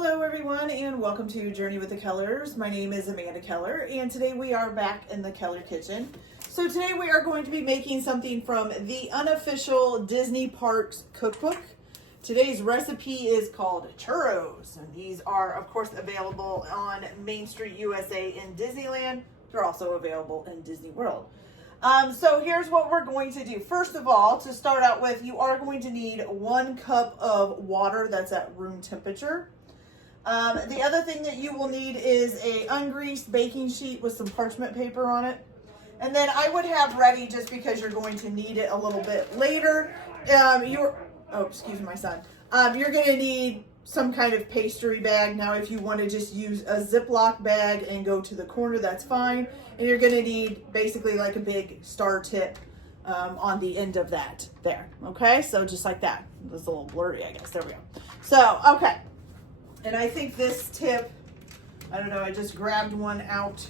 Hello everyone and welcome to Journey with the Kellers. My name is Amanda Keller and today we are back in the Keller kitchen. So today we are going to be making something from the Unofficial Disney Parks cookbook. Today's recipe is called Churros, and these are of course available on Main Street USA in Disneyland. They're also available in Disney World. So here's what we're going to do. First of all, to start out with, you are going to need 1 cup of water that's at room temperature. The other thing that you will need is a ungreased baking sheet with some parchment paper on it. And then I would have ready, just because you're going to need it a little bit later, excuse my son. You're going to need some kind of pastry bag. Now, if you want to just use a Ziploc bag and go to the corner, that's fine. And you're going to need basically like a big star tip on the end of that there. Okay, so just like that. It's a little blurry, I guess. There we go. So, okay. And I think this tip, I don't know, I just grabbed one out.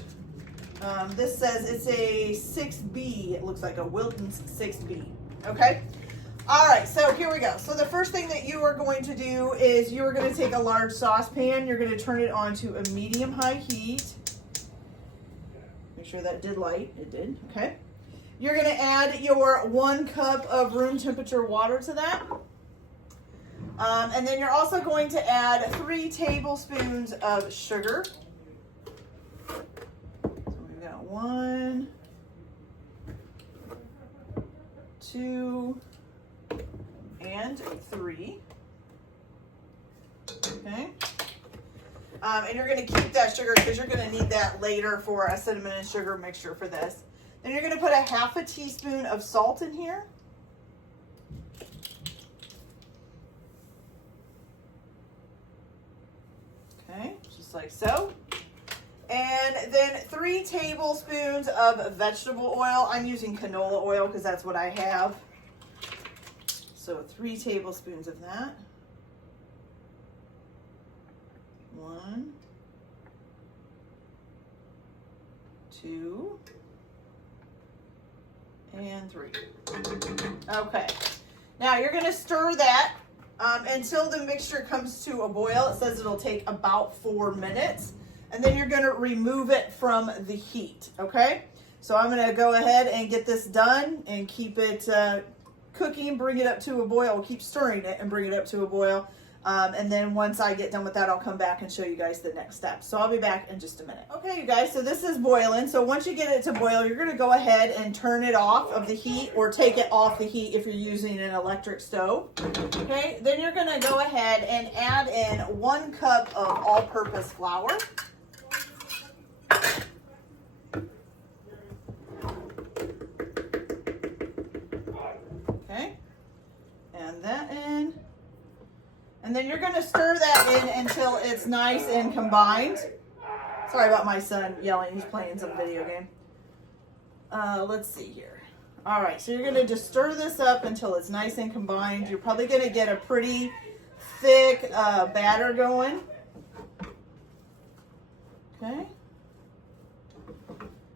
This says it's a 6B. It looks like a Wilton's 6B. Okay? All right, so here we go. So the first thing that you are going to do is you are going to take a large saucepan. You're going to turn it on to a medium-high heat. Make sure that did light. It did. Okay. You're going to add your 1 cup of room temperature water to that. And then you're also going to add 3 tablespoons of sugar. So we've got 1, 2, and 3. Okay. And you're going to keep that sugar because you're going to need that later for a cinnamon and sugar mixture for this. Then you're going to put a 1/2 teaspoon of salt in here. Okay, just like so. And then 3 tablespoons of vegetable oil. I'm using canola oil because that's what I have. So 3 tablespoons of that. 1, 2, and 3. Okay. Now you're going to stir that until the mixture comes to a boil. It says it'll take about 4 minutes. And then you're going to remove it from the heat. Okay? So I'm going to go ahead and get this done and keep it cooking, bring it up to a boil. We'll keep stirring it and bring it up to a boil. And then once I get done with that, I'll come back and show you guys the next steps. So I'll be back in just a minute. Okay, you guys, so this is boiling. So once you get it to boil, you're going to go ahead and turn it off of the heat or take it off the heat if you're using an electric stove. Okay, then you're going to go ahead and add in 1 cup of all-purpose flour. Okay, and that in. And then you're going to stir that in until it's nice and combined. Sorry about my son yelling. He's playing some video game. Let's see here. All right, so you're going to just stir this up until it's nice and combined. You're probably going to get a pretty thick batter going. Okay.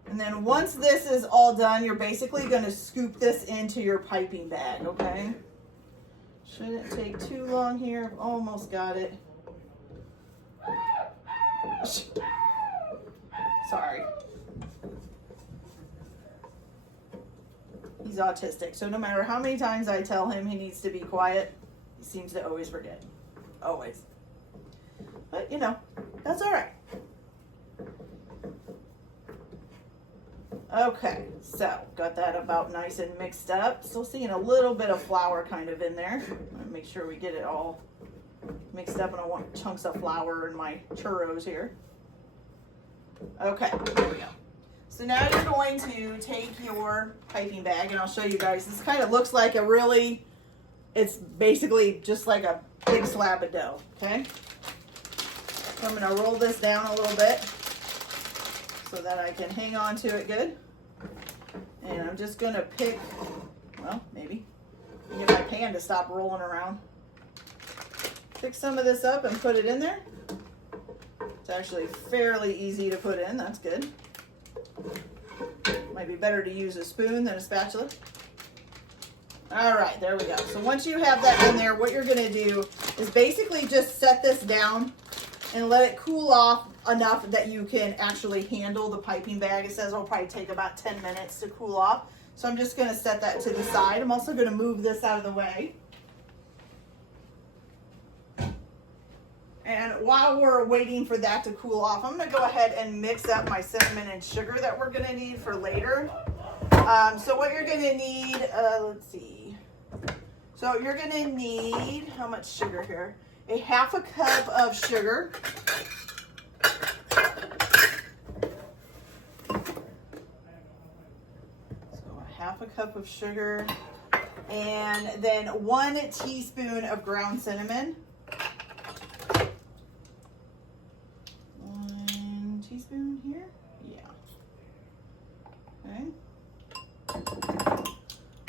And then once this is all done, you're basically going to scoop this into your piping bag, okay? Shouldn't take too long here. Almost got it. Sorry. He's autistic, so no matter how many times I tell him he needs to be quiet, he seems to always forget. Always. But, you know, that's all right. Okay, so got that about nice and mixed up. Still seeing a little bit of flour kind of in there. Make sure we get it all mixed up. I don't want chunks of flour in my churros here. Okay, there we go. So now you're going to take your piping bag, and I'll show you guys. This kind of looks like it's basically just like a big slab of dough, okay? So I'm going to roll this down a little bit so that I can hang on to it good. And I'm just going to pick, well, maybe, get my pan to stop rolling around. Pick some of this up and put it in there. It's actually fairly easy to put in. That's good. Might be better to use a spoon than a spatula. All right, there we go. So once you have that in there, what you're going to do is basically just set this down and let it cool off enough that you can actually handle the piping bag. It says it'll probably take about 10 minutes to cool off. So I'm just gonna set that to the side. I'm also gonna move this out of the way. And while we're waiting for that to cool off, I'm gonna go ahead and mix up my cinnamon and sugar that we're gonna need for later. So what you're gonna need, let's see. So you're gonna need, how much sugar here? A half a cup of sugar. So a half a cup of sugar. And then 1 teaspoon of ground cinnamon. 1 teaspoon here? Yeah. Okay.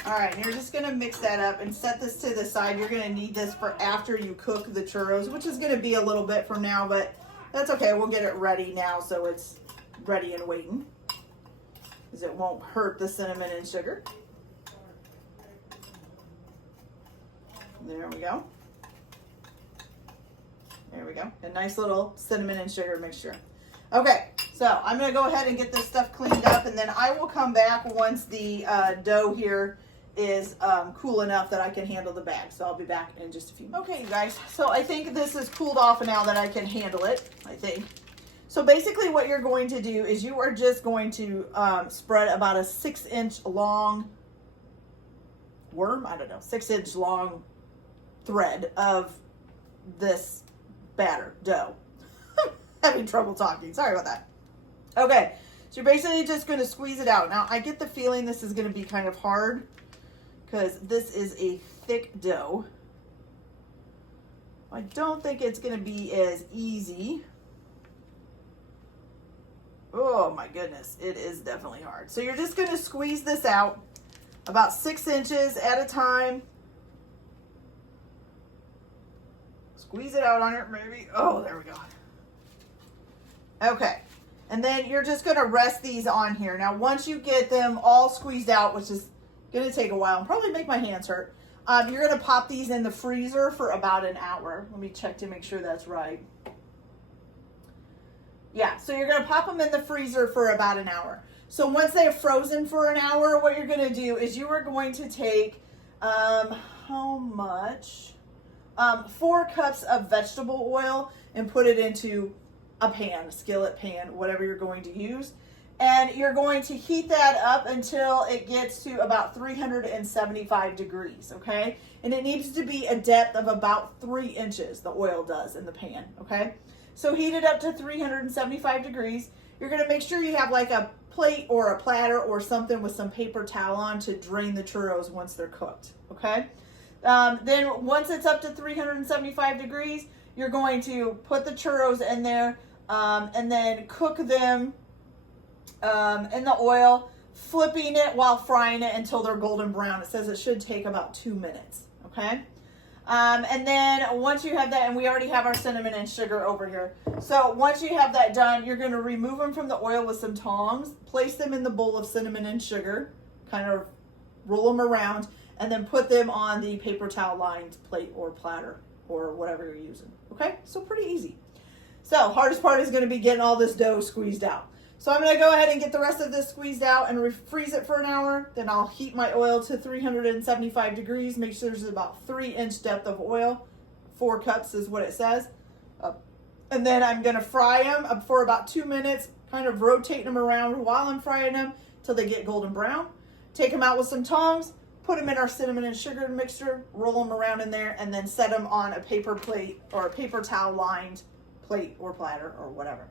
All right, and you're just gonna mix that up and set this to the side. You're gonna need this for after you cook the churros, which is gonna be a little bit from now, but that's okay. We'll get it ready now so it's ready and waiting, because it won't hurt the cinnamon and sugar. There we go. There we go. A nice little cinnamon and sugar mixture. Okay, so I'm gonna go ahead and get this stuff cleaned up, and then I will come back once the dough here is cool enough that I can handle the bag. So I'll be back in just a few minutes. Okay, you guys, so I think this is cooled off now that I can handle it, I think. So basically what you're going to do is you are just going to spread about a 6-inch long worm, I don't know, 6-inch long thread of this batter dough. Having trouble talking, sorry about that. Okay, so you're basically just going to squeeze it out. Now I get the feeling this is going to be kind of hard because this is a thick dough. I don't think it's going to be as easy. Oh my goodness, it is definitely hard. So you're just going to squeeze this out about 6 inches at a time. Squeeze it out on it, maybe. Oh, there we go. Okay, and then you're just going to rest these on here. Now, once you get them all squeezed out, which is going to take a while and probably make my hands hurt, you're going to pop these in the freezer for about an hour. Let me check to make sure that's right. Yeah, so you're going to pop them in the freezer for about an hour. So once they're frozen for an hour, what you're going to do is you are going to take, how much? 4 cups of vegetable oil and put it into a pan, a skillet pan, whatever you're going to use. And you're going to heat that up until it gets to about 375 degrees, okay? And it needs to be a depth of about 3 inches, the oil does in the pan, okay? So heat it up to 375 degrees. You're gonna make sure you have like a plate or a platter or something with some paper towel on to drain the churros once they're cooked, okay? Then once it's up to 375 degrees, you're going to put the churros in there and then cook them in the oil, flipping it while frying it until they're golden brown. It says it should take about 2 minutes, okay? And then once you have that, and we already have our cinnamon and sugar over here. So once you have that done, you're going to remove them from the oil with some tongs, place them in the bowl of cinnamon and sugar, kind of roll them around, and then put them on the paper towel lined plate or platter or whatever you're using. Okay, so pretty easy. So hardest part is going to be getting all this dough squeezed out. So I'm going to go ahead and get the rest of this squeezed out and freeze it for an hour. Then I'll heat my oil to 375 degrees. Make sure there's about 3-inch depth of oil. 4 cups is what it says. And then I'm going to fry them for about 2 minutes, kind of rotating them around while I'm frying them until they get golden brown. Take them out with some tongs, put them in our cinnamon and sugar mixture, roll them around in there, and then set them on a paper plate or a paper towel lined plate or platter or whatever.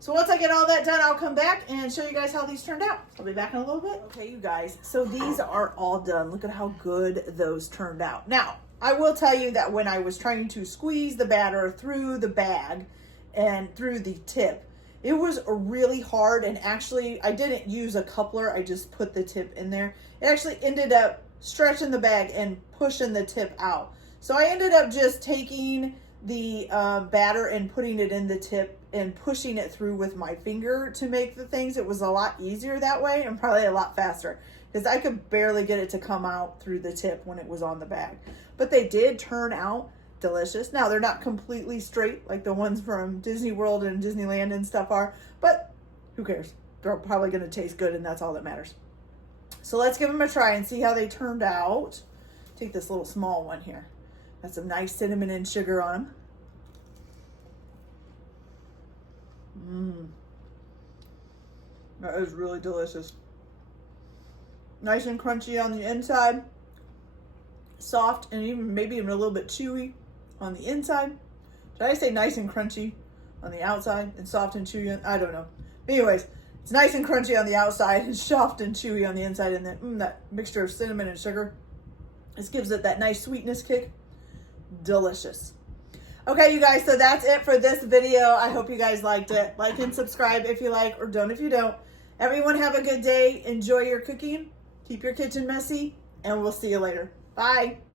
So once I get all that done, I'll come back and show you guys how these turned out. I'll be back in a little bit. Okay, you guys, so these are all done. Look at how good those turned out. Now, I will tell you that when I was trying to squeeze the batter through the bag and through the tip, it was really hard, and actually I didn't use a coupler. I just put the tip in there. It actually ended up stretching the bag and pushing the tip out. So I ended up just taking the batter and putting it in the tip and pushing it through with my finger to make the things. It was a lot easier that way and probably a lot faster because I could barely get it to come out through the tip when it was on the bag. But they did turn out delicious. Now, they're not completely straight like the ones from Disney World and Disneyland and stuff are, but who cares? They're probably going to taste good, and that's all that matters. So let's give them a try and see how they turned out. Take this little small one here. Got some nice cinnamon and sugar on them. That is really delicious. Nice and crunchy on the inside. Soft and even maybe even a little bit chewy on the inside. Did I say nice and crunchy on the outside and soft and chewy? I don't know. But anyways, it's nice and crunchy on the outside and soft and chewy on the inside. And then that mixture of cinnamon and sugar, this gives it that nice sweetness kick. Delicious. Okay, you guys, so that's it for this video. I hope you guys liked it. Like and subscribe if you like, or don't if you don't. Everyone have a good day. Enjoy your cooking. Keep your kitchen messy, and we'll see you later. Bye.